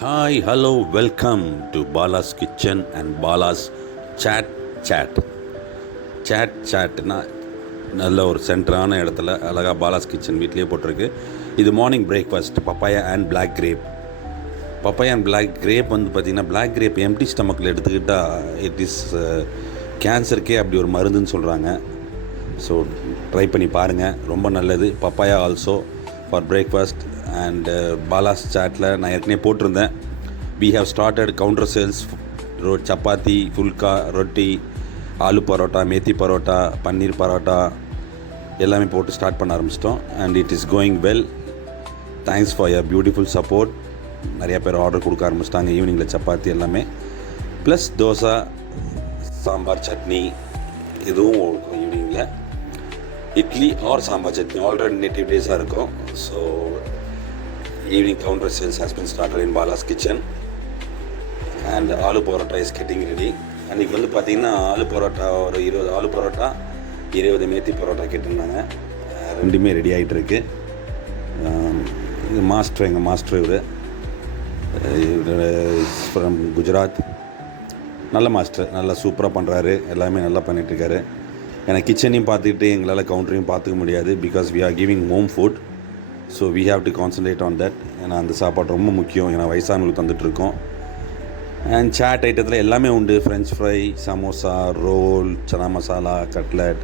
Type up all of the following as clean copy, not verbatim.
Hi hello welcome to Bala's kitchen and Bala's chaat chaat சேட்னா நல்ல ஒரு சென்டரான இடத்துல அழகாக பாலாஸ் கிச்சன் வீட்லேயே போட்டிருக்கு. இது morning breakfast papaya and black grape. Papaya and black grape வந்து பார்த்திங்கன்னா, பிளாக் கிரேப் எம்டி ஸ்டமக்கில் எடுத்துக்கிட்டால் இட் இஸ் கேன்சருக்கே அப்படி ஒரு மருந்துன்னு சொல்கிறாங்க. ஸோ ட்ரை பண்ணி பாருங்கள், ரொம்ப நல்லது. Papaya also for breakfast and Bala's சாட்டில் நான் ஏற்கனவே போட்டிருந்தேன். We have started counter sales chapati, phulka, roti, aloo parotta, methi parotta, பன்னீர் பரோட்டா எல்லாமே போட்டு ஸ்டார்ட் பண்ண ஆரம்பிச்சிட்டோம். And it is going well. Thanks for your beautiful support. நிறையா பேர் ஆர்டர் கொடுக்க ஆரம்பிச்சிட்டாங்க ஈவினிங்கில் சப்பாத்தி எல்லாமே, ப்ளஸ் தோசை, சாம்பார், சட்னி இதுவும் இருக்கும் ஈவினிங்கில். இட்லி ஆர் சாம்பார் சட்னி ஆல்டர்னேட்டிவ் டேஸாக இருக்கும். So evening counter sales has been started in Bala's kitchen and aloo paratha is getting ready. அன்றைக்கி வந்து பார்த்திங்கன்னா ஆலு பரோட்டா ஒரு 20 ஆலு பரோட்டா, 20 மேத்தி பரோட்டா கேட்டிருந்தாங்க. ரெண்டுமே ரெடி ஆகிட்டுருக்கு. இது மாஸ்டர், எங்கள் மாஸ்டர் இவர் ஃப்ரம் குஜராத். நல்ல மாஸ்டர், நல்லா சூப்பராக பண்ணுறாரு, எல்லாமே நல்லா பண்ணிகிட்ருக்காரு. ஏன்னா கிச்சனையும் பார்த்துக்கிட்டு எங்களால் கவுண்டரையும் பார்த்துக்க முடியாது. Because we are giving home food, so we have to concentrate on that. ஏன்னா அந்த சாப்பாடு ரொம்ப முக்கியம். ஏன்னா வயசானவங்களுக்கு தந்துட்டுருக்கோம். அண்ட் சாட் ஐட்டத்தில் எல்லாமே உண்டு. French fry, samosa, roll, chana masala, cutlet,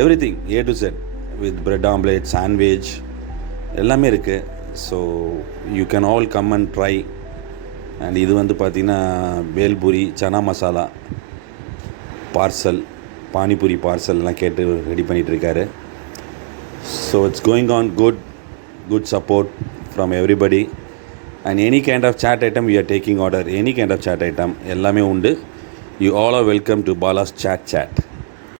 everything A to Z with bread omelette, sandwich எல்லாமே இருக்குது. So you can all come and try. And இது வந்து பார்த்திங்கன்னா பேல்பூரி, சனா மசாலா பார்சல், பானிபூரி பார்சல் எல்லாம் கேட்டு ரெடி பண்ணிகிட்ருக்காரு. So it's going on good support from everybody. And any kind of chaat item we are taking order. Any kind of chaat item எல்லாமே உண்டு. You all R welcome to Bala's chat.